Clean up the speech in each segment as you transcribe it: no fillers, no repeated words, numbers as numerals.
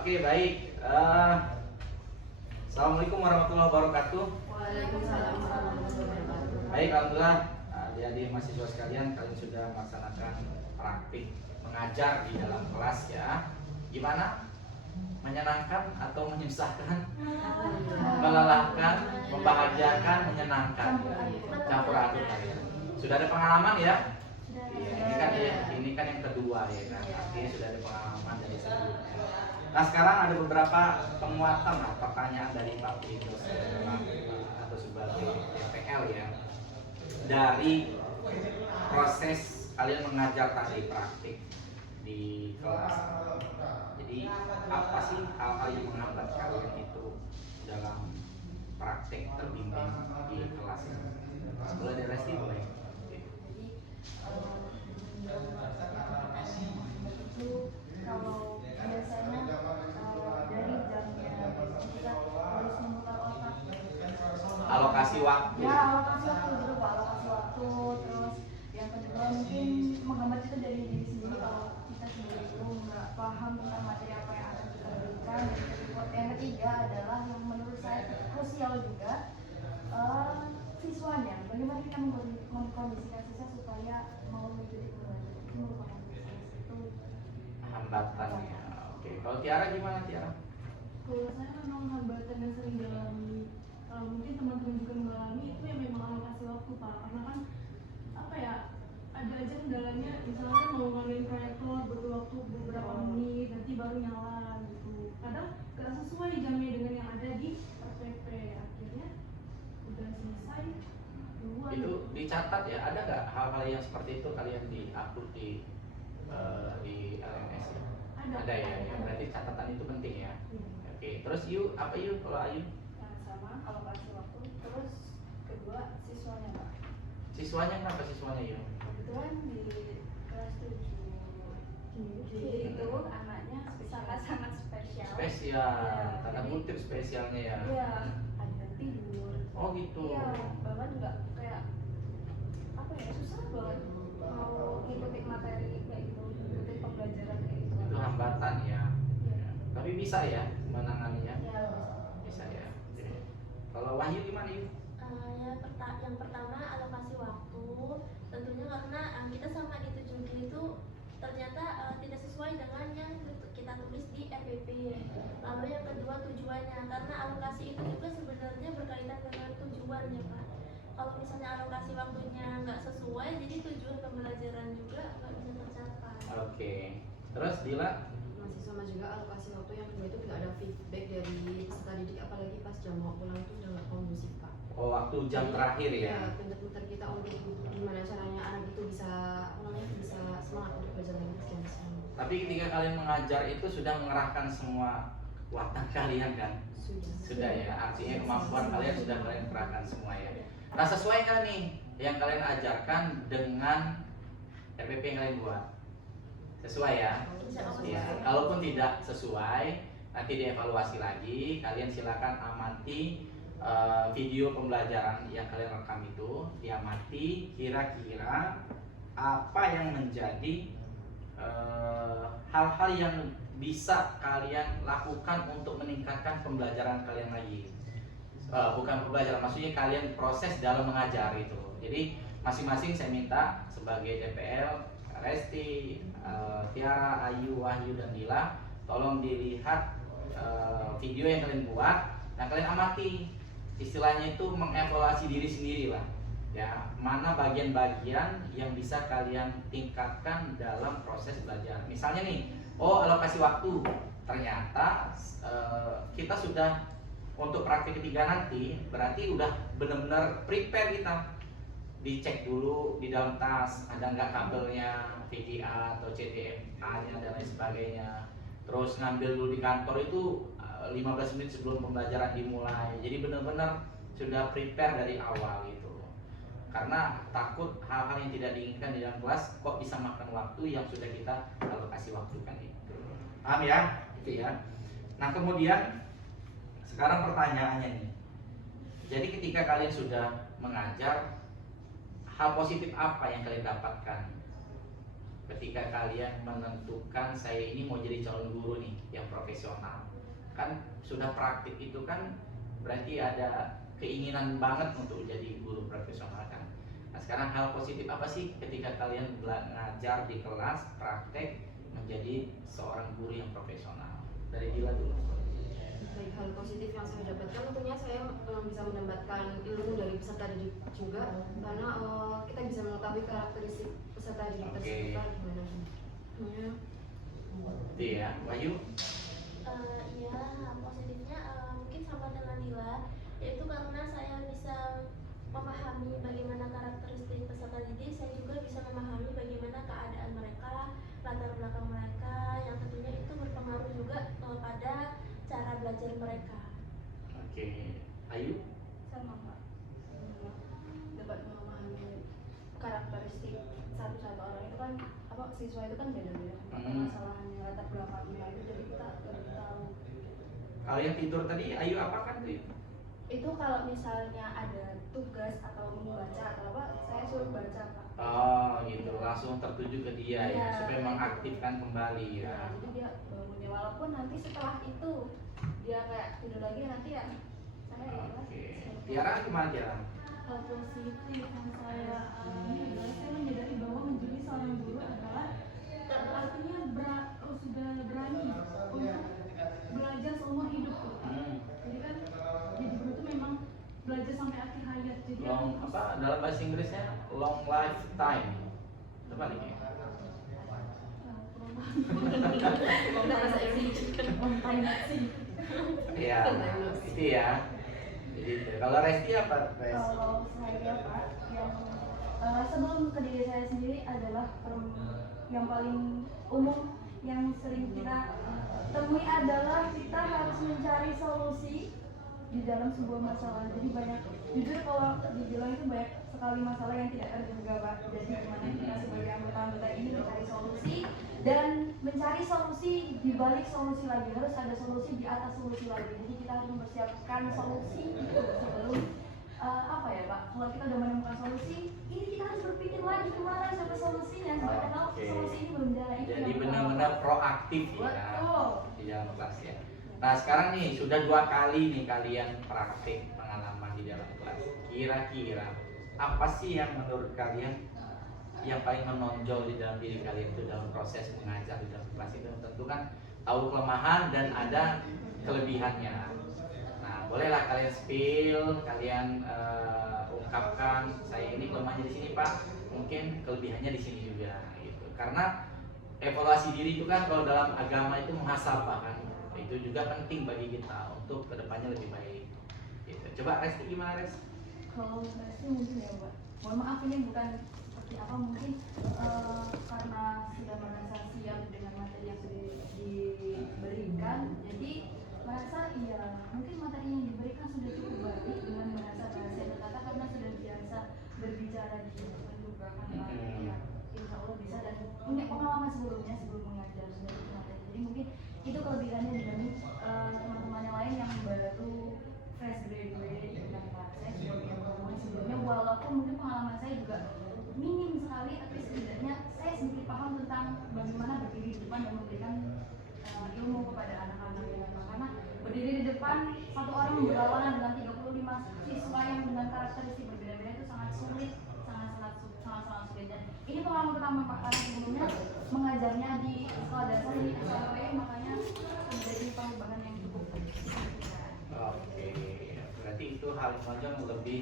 Oke, baik. Assalamualaikum warahmatullahi wabarakatuh. Waalaikumsalam warahmatullahi wabarakatuh. Baik, alhamdulillah. Adik-adik mahasiswa sekalian, kalian sudah melaksanakan praktik mengajar di dalam kelas ya. Gimana? Menyenangkan atau menyusahkan? Melelahkan, membahagiakan, menyenangkan. Campur aduk kalian. Sudah ada pengalaman ya? Iya, ini kan yang kedua ya kan. Artinya sudah ada pengalaman dari sebelumnya. Nah, sekarang ada beberapa penguatan lah pertanyaan dari Pak Pito atau sebagai DPL ya. Dari proses kalian mengajar tadi praktik di kelas. Jadi apa sih hal-hal yang menghambat kalian itu dalam praktik terbimbing di kelas ini? Boleh dari Resti, boleh. Itu kalau biasanya dari jamnya kita harus memutar otak. Alokasi waktu. Ya, alokasi waktu dulu Pak, alokasi waktu. Terus yang kedua mungkin menghambat itu dari diri sendiri kalau kita sendiri itu nggak paham tentang materi apa yang akan kita berikan. Yang ketiga adalah yang menurut saya krusial juga, siswanya. Bagaimana kita mengkondisikan siswa supaya mau mengikuti pembelajaran itu merupakan itu Hambatannya. Oke, kalau Tiara gimana Tiara? Kalau saya memang hambatan yang sering dialami, mungkin teman-teman juga mengalami itu yang memang alokasi waktu Pak, karena kan apa ya, ada aja kendalanya, misalnya mau ngalamin proyektor butuh waktu beberapa menit, nanti baru nyala gitu. Kadang gak sesuai jamnya dengan yang ada di RPP, akhirnya udah selesai duluan. Itu dicatat ya, ada nggak hal-hal yang seperti itu kalian di-upload di LMS ya? Ada ya, ya, berarti catatan itu penting ya. Oke, terus Yu, apa Yu kalau Ayu? yang sama alokasi waktu. Terus kedua siswanya Pak. Siswanya kenapa siswanya Yu? Kebetulan di kelas 7 itu anaknya sangat-sangat spesial. Spesial, Ya, tanda jadi- kutip spesialnya ya. Iya, ada tidur. Oh gitu. Iya, bahkan juga kayak apa ya, susah banget mau ngikutin materi kayak gitu, ngikutin pembelajaran kayak gitu. Itu hambatan ya. Iya. Tapi bisa ya menanganinya. Ya, Bisa ya. Oke. Kalau Wahyu gimana Yu? Yang pertama alokasi waktu, tentunya karena kita sama di 7G itu ternyata tidak sesuai dengan yang kita tulis di RPP. Lalu yang kedua tujuannya, karena alokasi itu juga sebenarnya berkaitan dengan tujuan ya Pak. Kalau misalnya alokasi waktunya nggak sesuai, jadi tujuan pembelajaran juga nggak bisa tercapai. Oke. Terus Dila? Masih sama juga alokasi waktu. Yang kedua itu nggak ada feedback dari peserta didik, apalagi pas jam mau pulang itu udah nggak kondusif Pak. Oh, waktu jam terakhir ya. Ya, pinter-pinter kita untuk gimana caranya anak itu bisa bisa semangat untuk belajar lagi sekian sekian. Tapi ketika kalian mengajar itu sudah mengerahkan semua kekuatan kalian kan? Sudah ya, artinya kemampuan kalian sudah kalian kerahkan semua ya. Nah, sesuai nggak nih yang kalian ajarkan dengan RPP yang kalian buat? Sesuai ya? Ya, kalaupun tidak sesuai, nanti dievaluasi lagi. Kalian silakan amati video pembelajaran yang kalian rekam itu, diamati kira-kira apa yang menjadi hal-hal yang bisa kalian lakukan untuk meningkatkan pembelajaran kalian lagi. Bukan pembelajaran, maksudnya kalian proses dalam mengajar itu. Jadi masing-masing saya minta sebagai DPL, Resti, Tiara, Ayu, Wahyu, dan Dila, tolong dilihat video yang kalian buat. Nah, kalian amati, istilahnya itu mengevaluasi diri sendiri lah. Ya, mana bagian-bagian yang bisa kalian tingkatkan dalam proses belajar. Misalnya nih, alokasi waktu. Ternyata kita sudah untuk praktik ketiga nanti, berarti udah benar-benar prepare kita. Dicek dulu di dalam tas ada nggak kabelnya, VGA atau CDMA-nya dan lain sebagainya. Terus ngambil dulu di kantor itu 15 menit sebelum pembelajaran dimulai. Jadi benar-benar sudah prepare dari awal gitu. Karena takut hal-hal yang tidak diinginkan di dalam kelas kok bisa makan waktu yang sudah kita alokasi waktukan itu. Paham ya? Gitu ya. Nah, kemudian sekarang pertanyaannya nih. Jadi ketika kalian sudah mengajar, hal positif apa yang kalian dapatkan ketika kalian menentukan saya ini mau jadi calon guru nih yang profesional, kan sudah praktik itu kan berarti ada keinginan banget untuk jadi guru profesional kan. Nah sekarang hal positif apa sih ketika kalian ngajar di kelas praktek menjadi seorang guru yang profesional? Dari Dila dulu. Baik, hal positif yang saya dapatkan tentunya saya bisa mendapatkan ilmu dari peserta didik juga, karena kita bisa mengetahui karakteristik peserta didik tersebut kan gimana. Itu ya, Wahyu. Iya, positifnya mungkin sama dengan Dila, yaitu karena saya bisa memahami bagaimana karakteristik peserta didik, saya juga bisa memahami bagaimana keadaan mereka, latar belakang mereka, yang tentunya itu berpengaruh juga pada cara belajar mereka. Oke, Ayu. Sama Pak. Dapat memahami karakteristik satu-satu orang itu kan, apa, siswa itu kan beda-beda permasalahannya, latar belakangnya itu, jadi kita lebih tahu. Kalau yang tidur tadi Ayu apa kan tuh? Itu kalau misalnya ada tugas atau membaca atau apa, saya suruh baca Pak. Oh gitu, langsung tertuju ke dia ya, Iya. supaya mengaktifkan kembali ya. Nah, jadi dia bangunnya, walaupun nanti setelah itu dia kayak tidur lagi, nanti ya saya ya Oke, Tiara gimana Tiara? hal positif yang saya alami adalah saya menyadari bahwa menjadi seorang guru adalah artinya sudah berani untuk belajar seumur hidup tuh. Jadi kan jadi guru itu memang belajar sampai akhir hayat. Jadi Long harus- apa dalam bahasa Inggrisnya long lifetime. Terbalik ya. Bahasa Indonesia. Iya, itu ya. Jadi itu. Kalau Resti apa Resti? Kalau saya Pak, yang sebelum ke diri saya sendiri adalah yang paling umum yang sering kita temui adalah kita harus mencari solusi di dalam sebuah masalah. Jadi banyak, jujur kalau dibilang itu banyak sekali masalah yang tidak terduga Pak. Jadi gimana kita sebagai anggota-anggota ini mencari solusi dan mencari solusi di balik solusi lagi, harus ada solusi di atas solusi lagi. Jadi kita harus mempersiapkan solusi itu sebelum apa ya Pak, kalau kita udah menemukan solusi, ini kita harus berpikir lagi kemana sampai solusinya. Padahal Oke. solusi ini belum jalan. Itu Jadi yang pertama. benar-benar proaktif ya Betul. di dalam kelas ya. Nah sekarang nih sudah 2 kali nih kalian praktik pengalaman di dalam kelas. Kira-kira apa sih yang menurut kalian yang paling menonjol di dalam diri kalian itu dalam proses mengajar di dalam kelas itu? Tentu kan tahu kelemahan dan ada kelebihannya. Nah bolehlah kalian spill, kalian ungkapkan saya ini kelemahannya di sini Pak, mungkin kelebihannya di sini juga gitu. Karena evaluasi diri itu kan kalau dalam agama itu muhasabah kan, itu juga penting bagi kita untuk kedepannya lebih baik gitu. Coba Resti gimana Resti? Kalau saya sih mungkin ya Mbak, mohon maaf ini bukan seperti apa, mungkin karena sudah merasa siap dengan materi yang sudah diberikan, jadi merasa iya mungkin materi yang diberikan sudah cukup baik dengan merasa bahasa yang tertata karena sudah biasa berbicara di depan juga kan Pak. Ya, insya Allah bisa dan punya pengalaman sebelumnya sebelum mengajar sudah itu materi. Jadi mungkin itu kelebihannya dibanding teman-teman yang lain yang baru fresh graduate dengan saya sebagai pengalaman sebelumnya, walaupun mungkin pengalaman saya juga minim sekali, tapi setidaknya saya sedikit paham tentang bagaimana berdiri di depan dan memberikan ilmu kepada anak-anak ya. Karena berdiri di depan satu orang berlawanan dengan 35 siswa yang dengan karakteristik berbeda-beda itu sangat sulit, sangat sulit. Dan ini pengalaman pertama Pak, karena sebelumnya mengajarnya di sekolah dasar di SMP, makanya menjadi pengembangan yang cukup signifikan. Oke, berarti itu hal yang lebih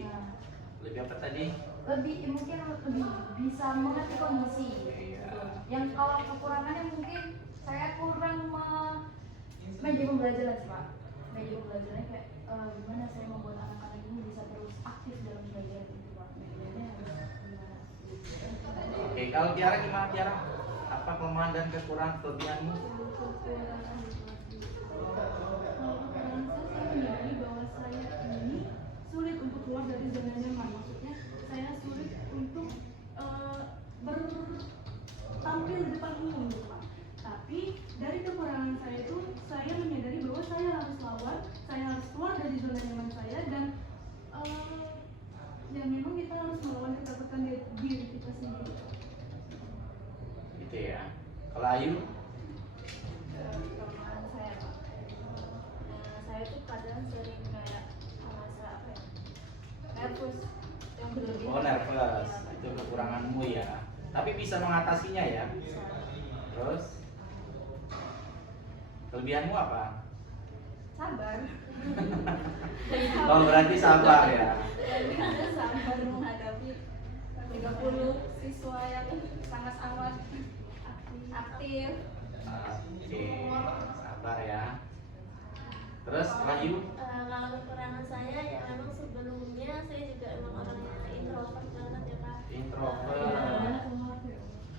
lebih apa tadi? Lebih mungkin lebih bisa mengerti kondisi. Iya. Yang kalau kekurangannya mungkin saya kurang media pembelajaran sih Pak. Media pembelajarannya kayak gimana saya membuat anak-anak ini bisa terus aktif dalam belajar itu Pak. Medianya harus gimana? Oke, kalau Tiara gimana Tiara? Apa kelemahan dan kekurangan kelebihanmu? Saya menyadari bahwa saya ini sulit untuk keluar dari zona nyaman. Maksudnya saya sulit untuk bertampil di depan umum gitu Pak. Tapi dari kekurangan saya itu saya menyadari bahwa saya harus lawan, saya harus keluar dari zona nyaman saya dan ya memang kita harus melawan ketakutan diri kita sendiri. Gitu kadang sering kayak merasa apa ya, nervous yang berlebihan. Oh nervous, itu kekuranganmu ya. Tapi bisa mengatasinya ya. bisa Terus kelebihanmu apa? Sabar. Oh berarti sabar ya. Sabar menghadapi 30 siswa yang sangat amat aktif. Oke, sabar ya. Terus Wahyu? kalau kekurangan saya ya memang sebelumnya saya juga emang orangnya introvert banget ya Pak. Introvert.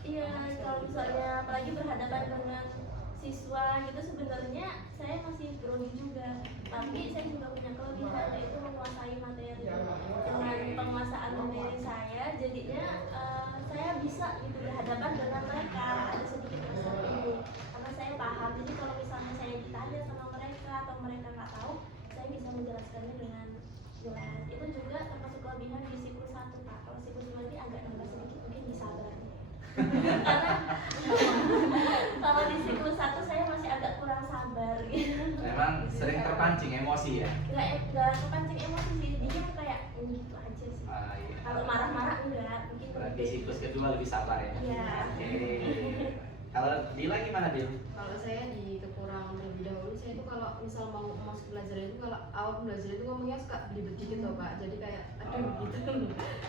Iya, kalau misalnya apalagi berhadapan dengan siswa gitu sebenarnya saya masih grogi juga, tapi saya juga punya kelebihan yaitu menguasai materi. Dengan penguasaan materi saya, jadinya saya bisa gitu berhadapan dengan mereka, ada sedikit rasa bingung karena saya paham. Jadi kalau misalnya saya ditanya sama mereka atau mereka nggak tahu, saya bisa menjelaskannya dengan jelas. Itu juga termasuk kelebihan di siklus 1 Pak. Kalau siklus 2 ini agak nambah sedikit mungkin di sabar. Karena kalau di siklus 1 saya masih agak kurang sabar gitu. Memang sering terpancing emosi ya. Nggak kepancing emosi sih, jadi kayak gitu aja sih. Iya. Kalau marah-marah enggak, mungkin Berarti siklus kedua lebih sabar ya. Iya. Oke. Kalau Dila gimana Dil? Kalau saya di kekurangan terlebih dahulu, saya itu kalau misal mau masuk pelajaran itu kalau awal pembelajaran itu ngomongnya suka belibet dikit loh Pak, jadi kayak aduh gitu.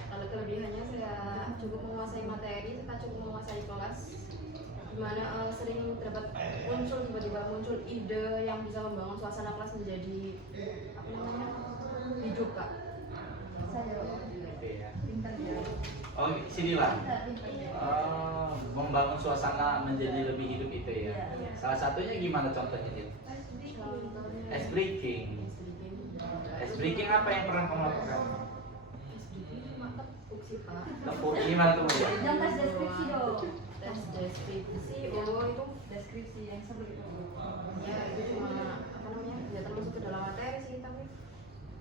Kalau kelebihannya saya cukup menguasai materi, kita cukup menguasai kelas, dimana sering terdapat tiba-tiba muncul ide yang bisa membangun suasana kelas menjadi apa namanya hidup Kak. Saya Oke ya. pintar ya. Oh, si Dila. Pintar ya. Oh, membangun suasana menjadi lebih hidup itu ya. Iya. Salah satunya gimana contohnya Dil? Contohnya Ice breaking. Ice breaking apa yang pernah kamu lakukan? mantap sih Pak. Tepuk gimana tuh ya? Jangan tes deskripsi dong. Tes deskripsi oh itu Deskripsi yang seru itu. ya itu cuma apa namanya ya termasuk ke dalam materi sih tapi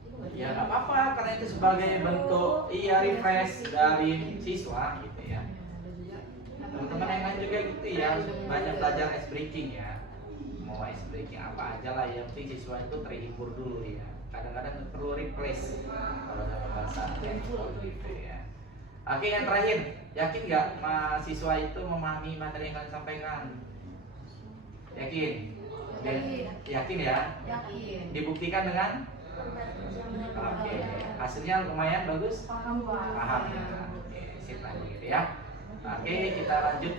itu nggak Ya nggak apa-apa karena itu sebagai bentuk refresh dari siswa gitu ya. ada juga Teman-teman yang lain juga gitu ya, banyak belajar ice breaking ya. Mau ice breaking apa aja lah, yang penting siswa itu terhibur dulu ya. Kadang-kadang perlu replace kalau dalam bahasa gitu ya. Oke, yang terakhir, yakin nggak mahasiswa itu memahami materi yang kalian sampaikan? Yakin? Yakin ya? Yakin. Dibuktikan dengan? Oke, hasilnya lumayan bagus? Paham Pak. Paham ya. Oke, sip lah gitu ya. Oke, kita lanjut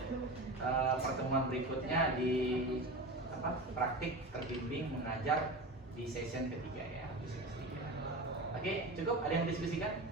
pertemuan berikutnya di praktik terbimbing mengajar di session ketiga ya. Oke, cukup? Ada yang diskusikan?